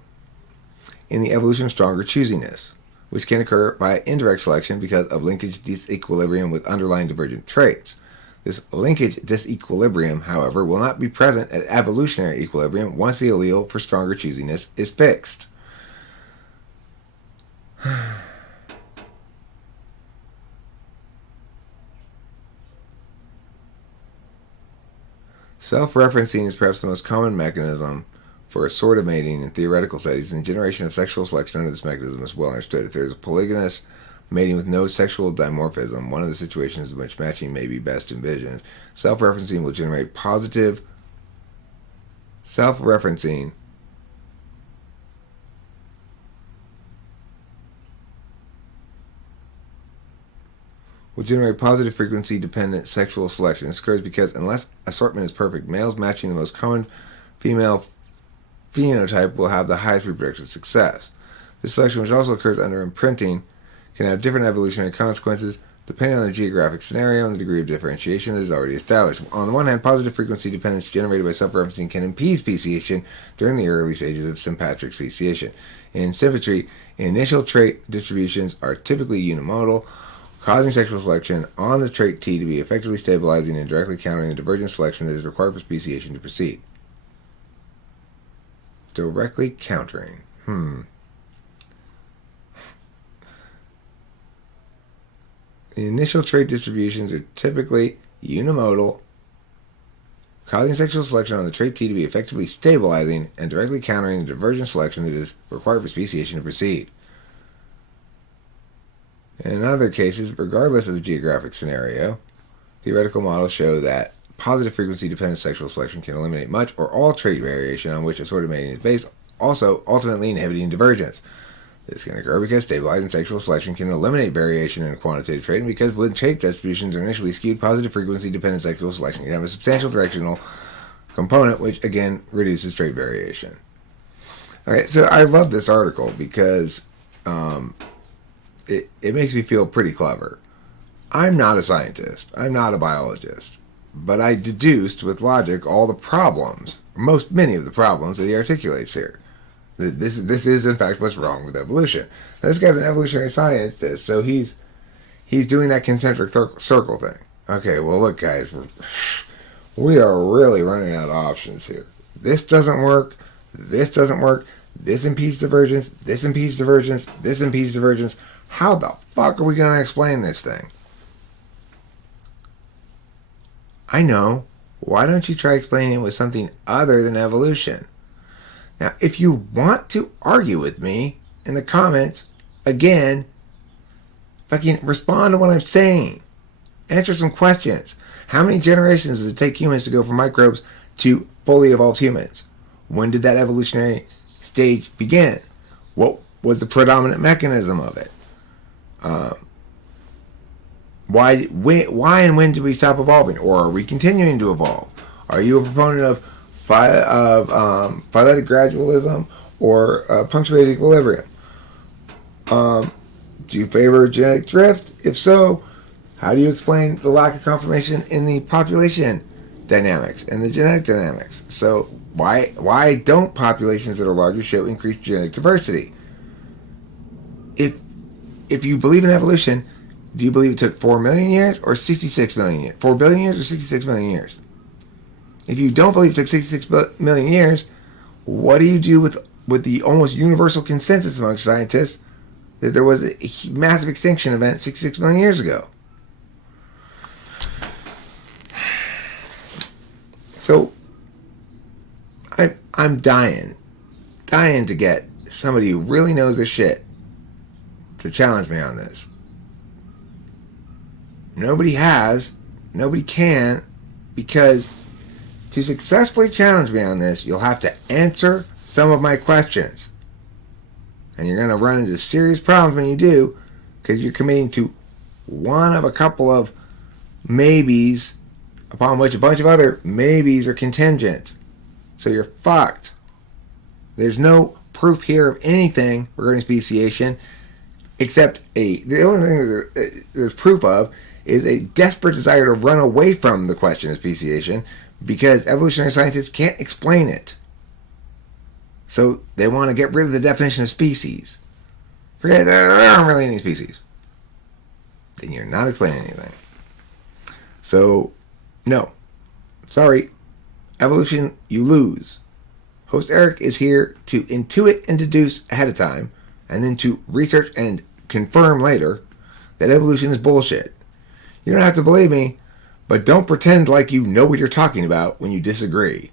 in the evolution of stronger choosiness, which can occur by indirect selection because of linkage disequilibrium with underlying divergent traits. This linkage disequilibrium, however, will not be present at evolutionary equilibrium once the allele for stronger choosiness is fixed. Self-referencing is perhaps the most common mechanism for assorted mating in theoretical studies, and generation of sexual selection under this mechanism is well understood. If there is a polygynous mating with no sexual dimorphism, one of the situations in which matching may be best envisioned. Self-referencing will generate positive self-referencing will generate positive frequency-dependent sexual selection. This occurs because unless assortment is perfect, males matching the most common female phenotype will have the highest reproductive success. This selection, which also occurs under imprinting, can have different evolutionary consequences depending on the geographic scenario and the degree of differentiation that is already established. On the one hand, positive frequency dependence generated by self-referencing can impede speciation during the early stages of sympatric speciation. In symmetry, initial trait distributions are typically unimodal, causing sexual selection on the trait T to be effectively stabilizing and directly countering the divergent selection that is required for speciation to proceed. Directly countering. The initial trait distributions are typically unimodal, causing sexual selection on the trait T to be effectively stabilizing and directly countering the divergent selection that is required for speciation to proceed. In other cases, regardless of the geographic scenario, theoretical models show that positive frequency-dependent sexual selection can eliminate much or all trait variation on which assorted mating is based, also ultimately inhibiting divergence. This can occur because stabilizing sexual selection can eliminate variation in a quantitative trait, and because when trait distributions are initially skewed, positive frequency-dependent sexual selection can have a substantial directional component, which again reduces trait variation. Okay, so I love this article because it makes me feel pretty clever. I'm not a scientist. I'm not a biologist. But I deduced with logic all the problems, many of the problems that he articulates here. This is in fact what's wrong with evolution. Now, this guy's an evolutionary scientist, so he's doing that concentric circle thing. Okay, well look guys, we are really running out of options here. This doesn't work. This doesn't work. This impedes divergence. This impedes divergence. This impedes divergence. How the fuck are we going to explain this thing? I know. Why don't you try explaining it with something other than evolution? Now, if you want to argue with me in the comments, again, fucking respond to what I'm saying. Answer some questions. How many generations does it take humans to go from microbes to fully evolved humans? When did that evolutionary stage begin? What was the predominant mechanism of it? Why and when did we stop evolving? Or are we continuing to evolve? Are you a proponent of phyletic gradualism or punctuated equilibrium? Do you favor genetic drift? If so, how do you explain the lack of confirmation in the population dynamics and the genetic dynamics? So why don't populations that are larger show increased genetic diversity? If you believe in evolution, do you believe it took 4 million years or 66 million years? 4 billion years or 66 million years? If you don't believe it took 66 million years, what do you do with the almost universal consensus among scientists that there was a massive extinction event 66 million years ago? So, I'm dying to get somebody who really knows their shit to challenge me on this. Nobody can, because to successfully challenge me on this, you'll have to answer some of my questions. And you're going to run into serious problems when you do, because you're committing to one of a couple of maybes, upon which a bunch of other maybes are contingent. So you're fucked. There's no proof here of anything regarding speciation, except the only thing that there's proof of is a desperate desire to run away from the question of speciation, because evolutionary scientists can't explain it. So they want to get rid of the definition of species. Forget there aren't really any species. Then you're not explaining anything. So, no. Sorry. Evolution, you lose. Host Eric is here to intuit and deduce ahead of time, and then to research and confirm later that evolution is bullshit. You don't have to believe me, but don't pretend like you know what you're talking about when you disagree.